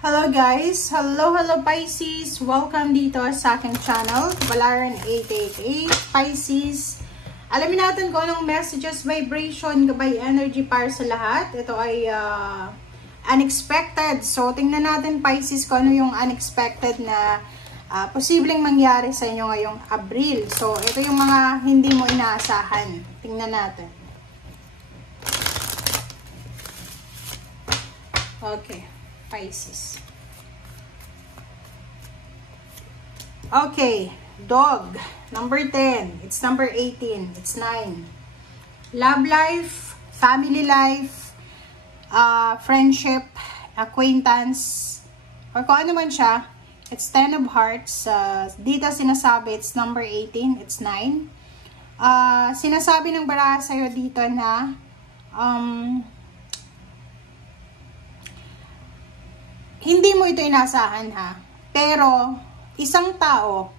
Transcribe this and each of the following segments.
Hello guys! Hello Pisces! Welcome dito sa aking channel, Balaran 888 Pisces. Alamin natin kung anong messages, vibration, gabay, energy para sa lahat. Ito ay unexpected. So, tingnan natin Pisces kung ano yung unexpected na posibleng mangyari sa inyo ngayong Abril. So, ito yung mga hindi mo inaasahan. Tingnan natin. Okay. Pisces. Okay, dog, number 10, it's number 18, it's 9. Love life, family life, friendship, acquaintance, or kung ano man siya, it's 10 of hearts. Dito sinasabi, it's number 18, it's 9. Sinasabi ng baraha sa'yo dito na, hindi mo ito inasahan ha, pero isang tao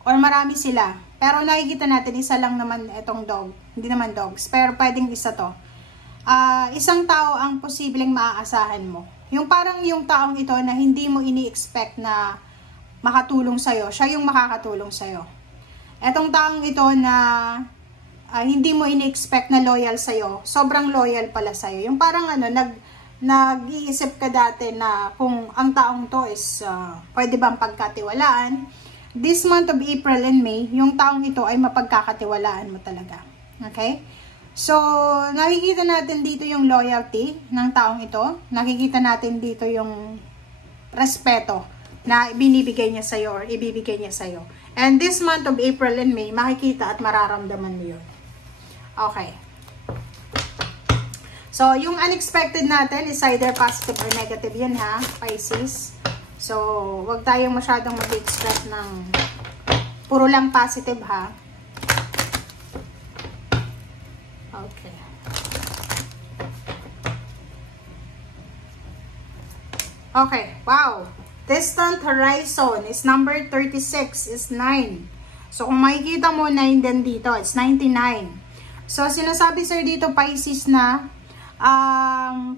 or marami sila, pero nakikita natin isa lang naman itong dog, hindi naman dogs, pero pwedeng isa to. Isang tao ang posibleng maaasahan mo, yung parang yung taong ito na hindi mo ini-expect na makatulong sa'yo, siya yung makakatulong sa'yo. Etong taong ito na hindi mo ini-expect na loyal sa'yo, sobrang loyal pala sa'yo, yung parang ano, nag-iisip ka dati na kung ang taong to is pwede bang pagkatiwalaan. This month of April and May, yung taong ito ay mapagkakatiwalaan mo talaga. Okay? So, nakikita natin dito yung loyalty ng taong ito. Nakikita natin dito yung respeto na binibigay niya sa'yo or ibibigay niya sa'yo. And this month of April and May, makikita at mararamdaman mo yun. Okay. So, yung unexpected natin is either positive or negative yan ha, Pisces. So, wag tayong masyadong mag-expect ng puro lang positive ha. Okay. Okay, wow. Distant horizon is number 36, is 9. So, kung makikita mo 9 din dito, it's 99. So, sinasabi sir dito, Pisces, na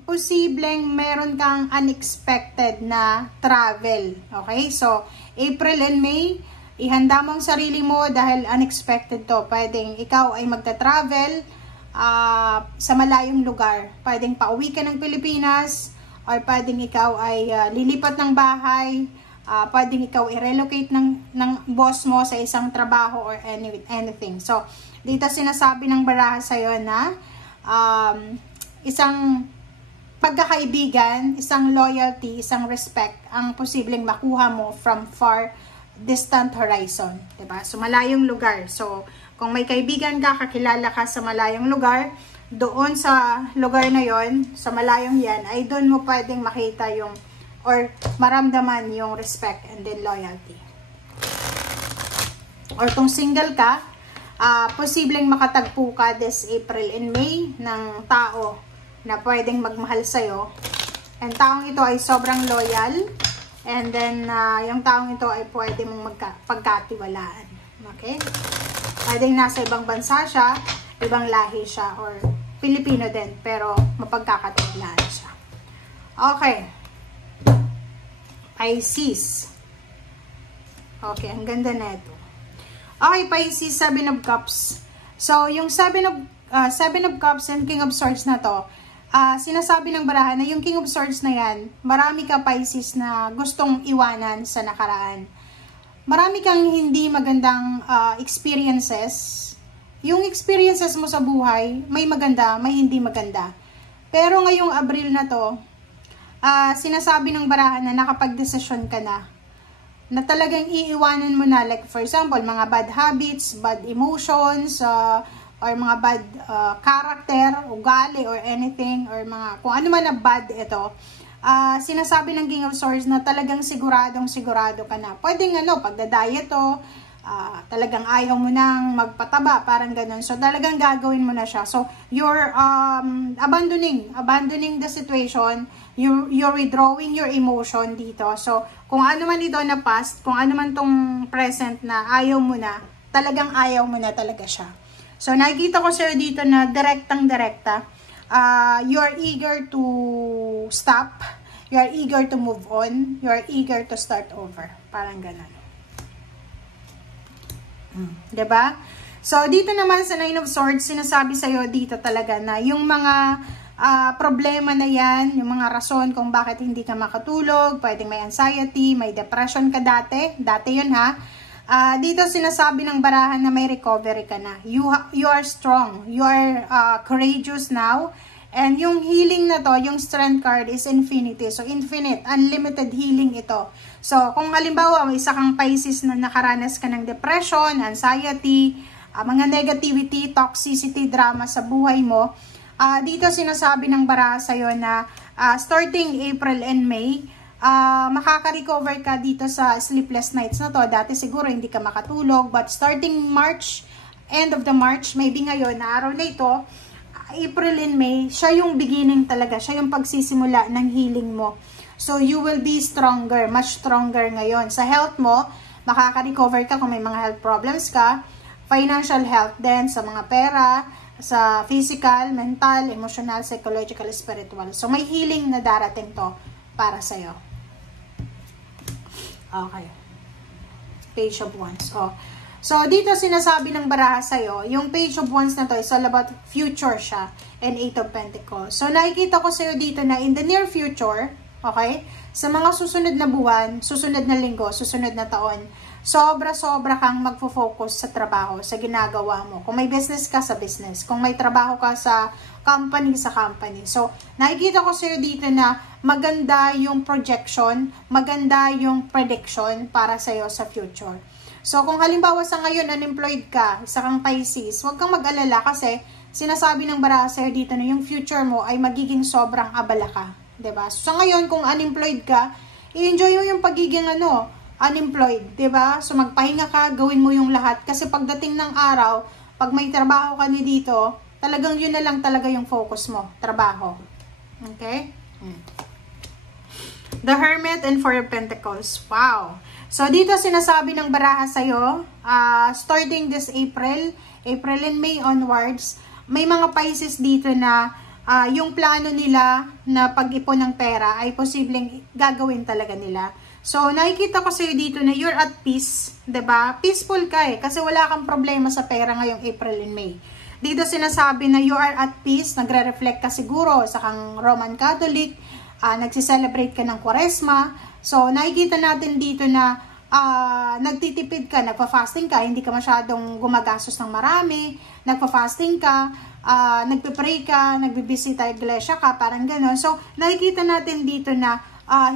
posibleng meron kang unexpected na travel. Okay? So, April and May, ihanda mo ang sarili mo dahil unexpected to. Pwedeng ikaw ay magta-travel sa malayong lugar. Pwedeng pauwi ka ng Pilipinas, or pwedeng ikaw ay lilipat ng bahay, pwedeng ikaw i-relocate ng boss mo sa isang trabaho or anything. So, dito sinasabi ng baraha sa'yo na isang pagkakaibigan, isang loyalty, isang respect ang posibleng makuha mo from far distant horizon, diba? So, malayong lugar. So, kung may kaibigan ka, kakilala ka sa malayong lugar, doon sa lugar na yon, sa malayong yan, ay doon mo pwedeng makita yung, or maramdaman yung respect and then loyalty. Or kung single ka, posibleng makatagpo ka this April and May ng tao na pwedeng magmahal sa'yo. And taong ito ay sobrang loyal. And then, yung taong ito ay pwede mong pagkatiwalaan. Okay? Pwedeng nasa ibang bansa siya, ibang lahi siya, or Pilipino din, pero mapagkakatiwalaan siya. Okay. Pisces. Okay, ang ganda na ito. Okay, Pisces, 7 of Cups. So, yung 7 of Cups and King of Swords na to, sinasabi ng baraha na yung King of Swords na yan, marami ka Pisces na gustong iwanan sa nakaraan. Marami kang hindi magandang experiences. Yung experiences mo sa buhay, may maganda, may hindi maganda. Pero ngayong Abril na to, sinasabi ng baraha na nakapag-desisyon ka na talagang iiwanan mo na, like for example, mga bad habits, bad emotions, or mga bad character, ugali, or anything, or mga, kung ano man na bad ito, sinasabi ng King of Swords na talagang sigurado ka na. Pwedeng pagda-diet to, talagang ayaw mo nang magpataba, parang ganun. So, talagang gagawin mo na siya. So, you're abandoning the situation, you're withdrawing your emotion dito. So, kung ano man ito na past, kung ano man tong present na ayaw mo na, talagang ayaw mo na talaga siya. So, nakikita ko sa'yo dito na direktang-direkta. You're eager to stop. You are eager to move on. You are eager to start over. Parang ganun. Diba? So, dito naman sa Nine of Swords, sinasabi sa'yo dito talaga na yung mga problema na yan, yung mga rason kung bakit hindi ka makatulog, pwedeng may anxiety, may depression ka dati. Dati yun ha. Dito sinasabi ng barahan na may recovery ka na. You are strong. You are courageous now. And yung healing na to, yung strength card is infinity. So, infinite, unlimited healing ito. So, kung halimbawa, may isa kang Pisces na nakaranas ka ng depression, anxiety, mga negativity, toxicity, drama sa buhay mo, dito sinasabi ng baraha sa'yo na starting April and May, makaka-recover ka dito sa sleepless nights na to. Dati siguro hindi ka makatulog, but starting March, end of the March, maybe ngayon, na araw na ito, April and May, siya yung beginning talaga, siya yung pagsisimula ng healing mo. So, you will be stronger, much stronger ngayon. Sa health mo, makaka-recover ka kung may mga health problems ka, financial health din, sa mga pera, sa physical, mental, emotional, psychological, spiritual. So, may healing na darating to para sa'yo. Okay. Page of Wands. Oh. So, dito sinasabi ng baraha sa'yo, yung Page of Wands na to is all about future siya and Eight of Pentacles. So, nakikita ko sa'yo dito na in the near future, okay, sa mga susunod na buwan, susunod na linggo, susunod na taon, sobra-sobra kang magfo-focus sa trabaho, sa ginagawa mo. Kung may business ka, sa business. Kung may trabaho ka sa company, sa company. So, nakikita ko sa'yo dito na maganda yung projection, maganda yung prediction para sa'yo sa future. So, kung halimbawa sa ngayon, unemployed ka, isa kang Pisces, huwag kang mag-alala kasi sinasabi ng baraha sa'yo dito na yung future mo ay magiging sobrang abala ka. Diba? So, sa ngayon, kung unemployed ka, i-enjoy mo yung pagiging unemployed. Diba? So, magpahinga ka, gawin mo yung lahat. Kasi pagdating ng araw, pag may trabaho ka niya dito, talagang yun na lang talaga yung focus mo. Trabaho. Okay? The Hermit and Four of Pentacles. Wow! So, dito sinasabi ng baraha sa'yo, starting this April and May onwards, may mga Pisces dito na yung plano nila na pag-ipon ng pera ay posibleng gagawin talaga nila. So, nakikita ko sa'yo dito na you're at peace, diba? Peaceful ka kasi wala kang problema sa pera ngayong April and May. Dito sinasabi na you are at peace, nagre-reflect ka siguro sa kang Roman Catholic, nagsiselebrate ka ng Kwaresma. So, nakikita natin dito na nagtitipid ka, nagpa-fasting ka, hindi ka masyadong gumagastos ng marami, nagpa-fasting ka, nagpe-pray ka, nagbibisita iglesia ka, parang gano'n. So, nakikita natin dito na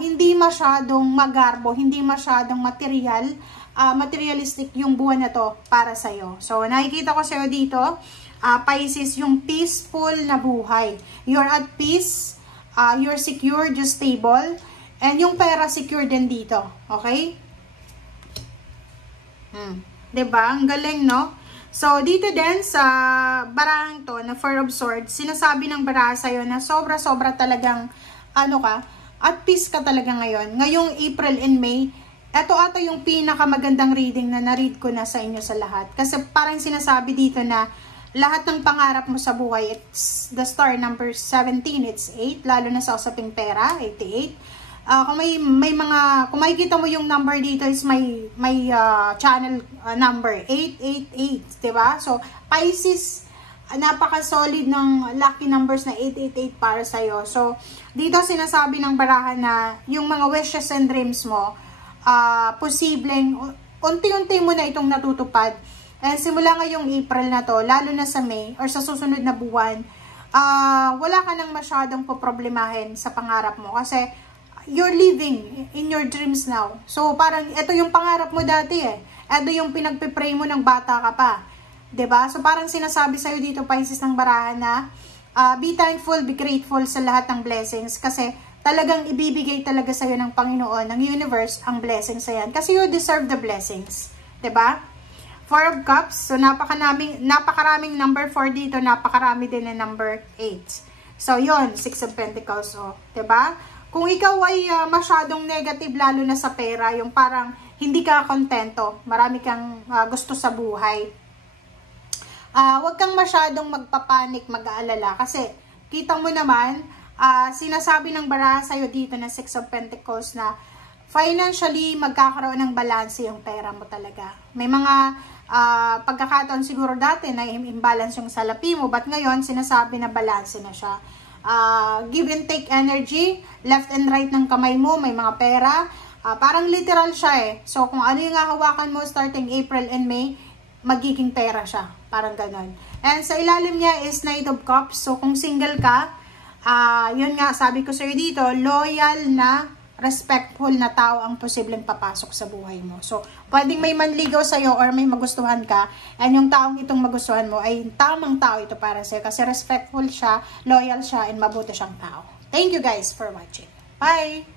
hindi masyadong magarbo, hindi masyadong materialistic yung buwan na to para sa'yo. So, nakikita ko sa'yo dito, Pisces, yung peaceful na buhay. You're at peace, you're secure, just stable, and yung pera secure din dito. Okay? Diba? Ang galing, no? So, dito din sa barahang to, na Four of Swords, sinasabi ng baraha sa'yo na sobra-sobra talagang, at peace ka talaga ngayon. Ngayong April and May, eto ata yung pinakamagandang reading na na-read ko na sa inyo sa lahat. Kasi parang sinasabi dito na lahat ng pangarap mo sa buhay, it's the star number 17, it's 8, lalo na sa usaping pera, 88. Kung kung makikita mo yung number dito is may channel number 888, diba? So, Pisces, napaka-solid ng lucky numbers na 888 para sa'yo. So, dito sinasabi ng baraha na yung mga wishes and dreams mo, posibleng, unti-unti mo na itong natutupad. And simula ngayong April na to, lalo na sa May, or sa susunod na buwan, wala ka nang masyadong poproblemahin sa pangarap mo. Kasi, you're living in your dreams now. So, parang, ito yung pangarap mo dati Ito yung pinagpipray mo ng bata ka pa. 'Di ba? So, parang sinasabi sa'yo dito, Pisces, ng baraha na, be thankful, be grateful sa lahat ng blessings. Kasi, talagang ibibigay talaga sa'yo ng Panginoon, ng universe, ang blessings sa yan. Kasi you deserve the blessings. 'Di ba? Four of Cups. So, napakaraming number 4 dito. Napakarami din na number 8. So, yon 6 of Pentacles. 'Di ba? Kung ikaw ay masyadong negative, lalo na sa pera, yung parang hindi ka kontento, marami kang gusto sa buhay, huwag kang masyadong magpapanik, mag-aalala. Kasi, kita mo naman, sinasabi ng baraha sa'yo dito na Six of Pentacles na financially magkakaroon ng balance yung pera mo talaga. May mga pagkakataon siguro dati na imbalance yung salapi mo, but ngayon sinasabi na balance na siya. Give and take energy, left and right ng kamay mo, may mga pera. Parang literal siya eh. So kung ano yung hahawakan mo starting April and May, magiging pera siya. Parang ganon. And sa ilalim niya is Knight of Cups. So kung single ka, yun nga sabi ko sa'yo dito, loyal na respectful na tao ang posibleng papasok sa buhay mo. So, pwedeng may manligaw sa'yo or may magustuhan ka, and yung taong itong magustuhan mo ay tamang tao ito para sa'yo kasi respectful siya, loyal siya, and mabuti siyang tao. Thank you guys for watching. Bye!